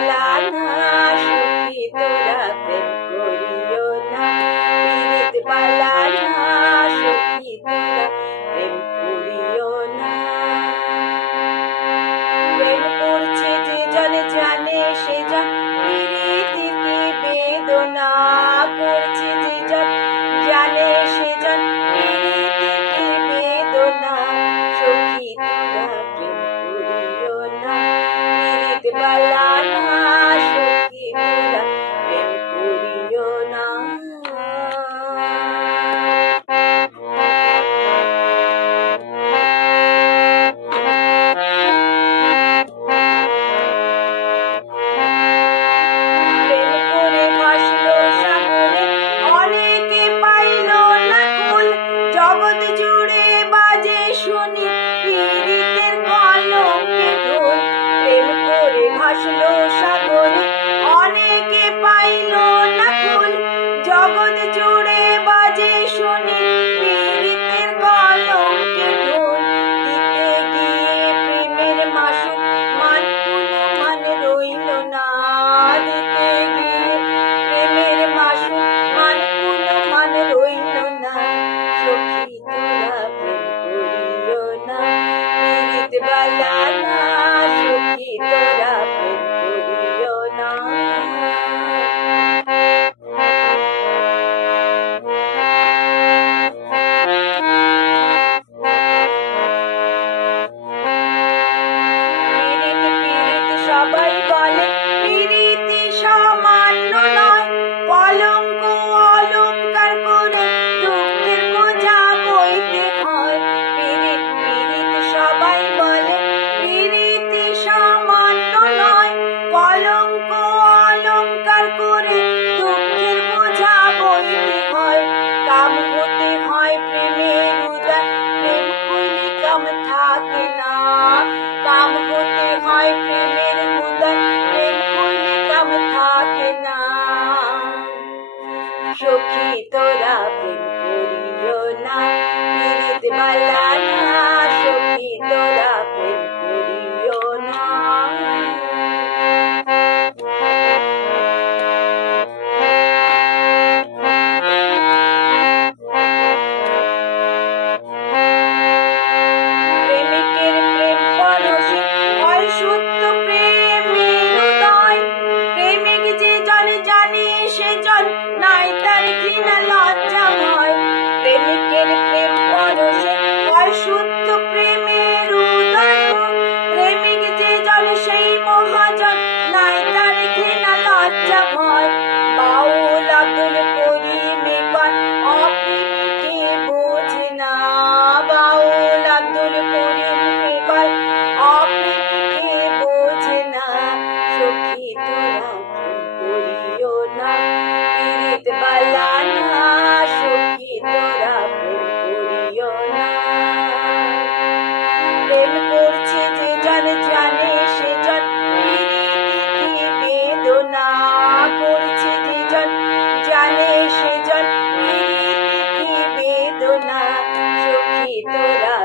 বালা না সখী তোরা প্রেম করিও না, পীড়িত বালা না সখী তোরা প্রেম করিও না। প্রেম করছে যে জন জানে সে জন পীড়িত কি বেদনা, করছে যে জন জানে সে জন পীড়িত কি বেদনা, সখী তোরা প্রেম করিও না, পীড়িত বালা না সখী তোরা প্রেম করিও না। প্রেম করে ভাসলো সাগরে অনেকে পাইল না কুল, জগৎ জুড়ে বাজে শুনি পীড়িতের কলঙ্কের ঢোল। প্রেম করে ভাসলো সাগরে অনেকে পাইল না কুল, জগৎ জুড়ে বাজে শুনি পীড়িতের কলঙ্কের ঢোল। দিতে গিয়ে প্রেমের মাসুক মান কোনো মান রইল না, দিতে গিয়ে প্রেমের মাসুক মান কোনো মান রইল না, সখী তোরা প্রেম করিও না, পীড়িত বালা না সখী তোরা প্রেম করিও না। পীড়িত পীড়িত সবাই বলে পীড়িতি সামান্য নয়, কলঙ্ক অলঙ্কার করে দুঃখের বোঝা বইতে হয়। পীড়িত পীড়িত সবাই বলে পীড়িতি সামান্য নয়, কলঙ্ক অলঙ্কার করে দুঃখের বোঝা বইতে হয়। কাম হতে হয় প্রেমের উদয়, প্রেম হইলে কাম থাকে না, কাম হতে হয় প্রেমের উদয়, প্রেম হইলে কাম থাকে না, সখী তোরা প্রেম করিও না, পীড়িত বালা না সখী তোরা প্রেম করিও না। প্রেমিকের প্রেম পরশে হয় সত্য প্রেমের উদয়, প্রেমিক যে জন জানে সে জন নাই তার ঘৃণা লজ্জা ভয়। প্রেমিকের প্রেম পরশে হয় সত্য প্রেমের উদয়, প্রেমিক যে জন সেই মহাজন নাই তার ঘৃণা লজ্জা ভয়। বাউল আব্দুল করিমে কয় অপ্রেমিকে বোঝে না, বাউল আব্দুল করিমে কয় অপ্রেমিকে বোঝে না, সখী তোরা প্রেম করিও না, পীড়িত বালা না সখী তোরা প্রেম করিও না। প্রেম করছে যে জন জানে সে জন পীড়িত কি বেদনা, করছে যে জন জানে সে জন পীড়িত কি বেদনা, সখী তোরা